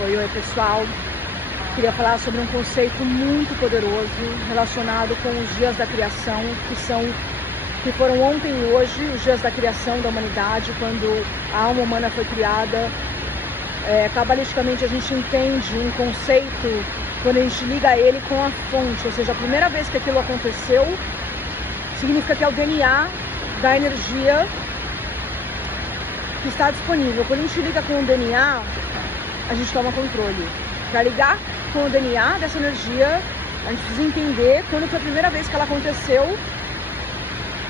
Oi pessoal, queria falar sobre um conceito muito poderoso relacionado com os dias da criação, que foram ontem e hoje, os dias da criação da humanidade, quando a alma humana foi criada. Cabalisticamente a gente entende um conceito quando a gente liga ele com a fonte, ou seja, a primeira vez que aquilo aconteceu, significa que é o DNA da energia que está disponível. Quando a gente liga com o DNA, a gente toma controle. Para ligar com o DNA dessa energia, a gente precisa entender quando foi a primeira vez que ela aconteceu,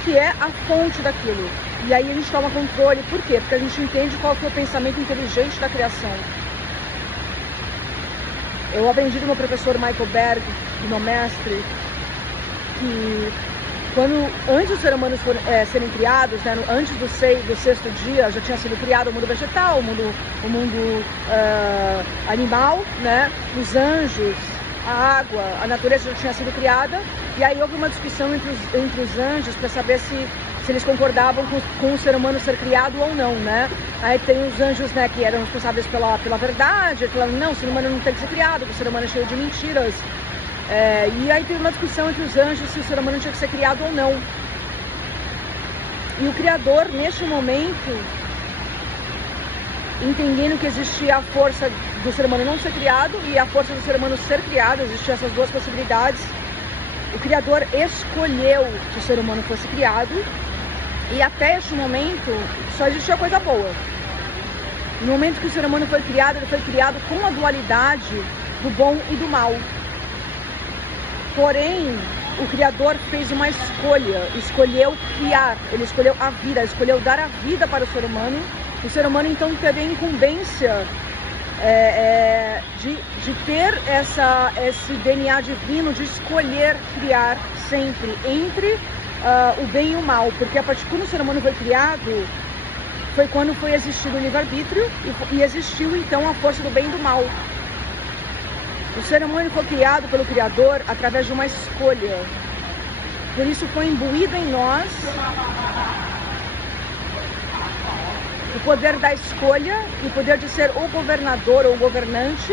que é a fonte daquilo. E aí a gente toma controle. Por quê? Porque a gente entende qual foi o pensamento inteligente da criação. Eu aprendi do meu professor Michael Berg, do meu mestre, que antes dos seres humanos serem criados, né, antes do sexto dia, já tinha sido criado o mundo vegetal, o mundo animal, né, os anjos, a água, a natureza já tinha sido criada. E aí houve uma discussão entre os anjos para saber se eles concordavam com o ser humano ser criado ou não, né? Aí tem os anjos, né, que eram responsáveis pela verdade, falando, não, o ser humano não tem que ser criado, o ser humano é cheio de mentiras. E aí teve uma discussão entre os anjos se o ser humano tinha que ser criado ou não. E o Criador, neste momento, entendendo que existia a força do ser humano não ser criado e a força do ser humano ser criado, existiam essas duas possibilidades, o Criador escolheu que o ser humano fosse criado, e até este momento só existia coisa boa. No momento que o ser humano foi criado, ele foi criado com a dualidade do bom e do mal. Porém, o Criador fez uma escolha, escolheu criar, ele escolheu a vida, escolheu dar a vida para o ser humano. O ser humano então teve a incumbência de ter esse DNA divino, de escolher criar sempre entre o bem e o mal, porque a partir quando o ser humano foi criado, foi quando foi existido o livre-arbítrio e existiu então a força do bem e do mal. O ser humano foi criado pelo Criador através de uma escolha. Por isso foi imbuído em nós o poder da escolha e o poder de ser o governador ou o governante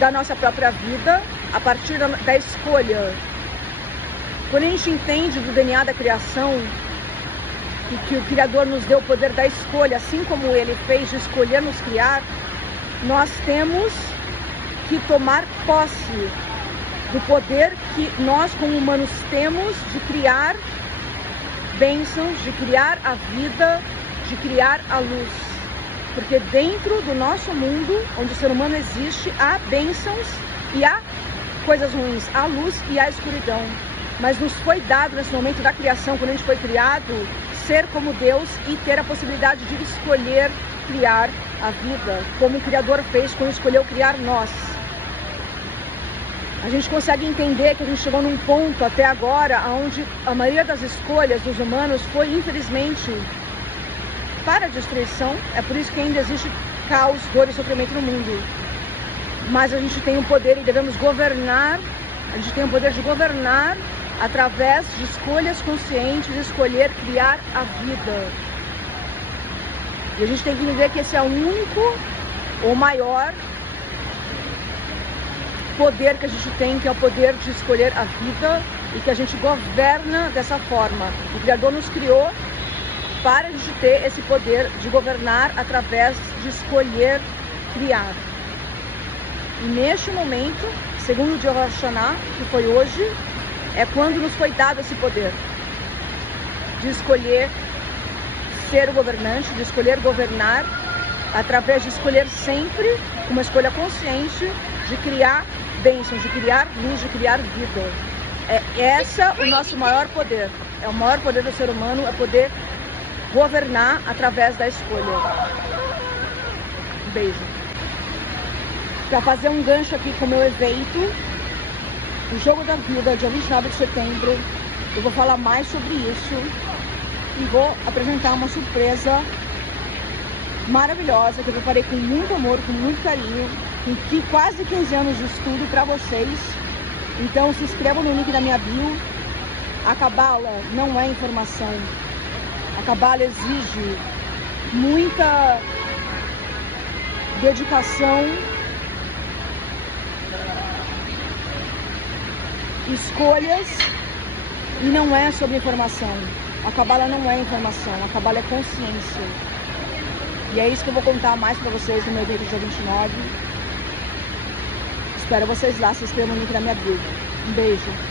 da nossa própria vida a partir da escolha. Quando a gente entende do DNA da criação e que o Criador nos deu o poder da escolha, assim como Ele fez de escolher nos criar, nós temos que tomar posse do poder que nós como humanos temos de criar bênçãos, de criar a vida, de criar a luz. Porque dentro do nosso mundo, onde o ser humano existe, há bênçãos e há coisas ruins, há luz e há escuridão. Mas nos foi dado nesse momento da criação, quando a gente foi criado, ser como Deus e ter a possibilidade de escolher criar a vida, como o Criador fez quando escolheu criar nós. A gente consegue entender que a gente chegou num ponto até agora onde a maioria das escolhas dos humanos foi, infelizmente, para a destruição. É por isso que ainda existe caos, dor e sofrimento no mundo. Mas a gente tem o poder e devemos governar, a gente tem o poder de governar através de escolhas conscientes, de escolher criar a vida. E a gente tem que entender que esse é o único ou maior poder que a gente tem, que é o poder de escolher a vida e que a gente governa dessa forma. O Criador nos criou para a gente ter esse poder de governar através de escolher criar. E neste momento, segundo o dia Rosh Hashanah, que foi hoje, é quando nos foi dado esse poder de escolher ser o governante, de escolher governar, através de escolher sempre uma escolha consciente de criar bênçãos, de criar luz, de criar vida. É esse o nosso maior poder. É o maior poder do ser humano, é poder governar através da escolha. Um beijo. Para fazer um gancho aqui com o meu evento, o Jogo da Vida, dia 29 de setembro, eu vou falar mais sobre isso e vou apresentar uma surpresa maravilhosa que eu preparei com muito amor, com muito carinho, com quase 15 anos de estudo para vocês. Então se inscrevam no link da minha bio. A Cabala não é informação. A Cabala exige muita dedicação, escolhas, e não é sobre informação. A Cabala não é informação, a Cabala é consciência. E é isso que eu vou contar mais pra vocês no meu evento dia 29. Espero vocês lá, se inscrevam no link da minha bio. Um beijo.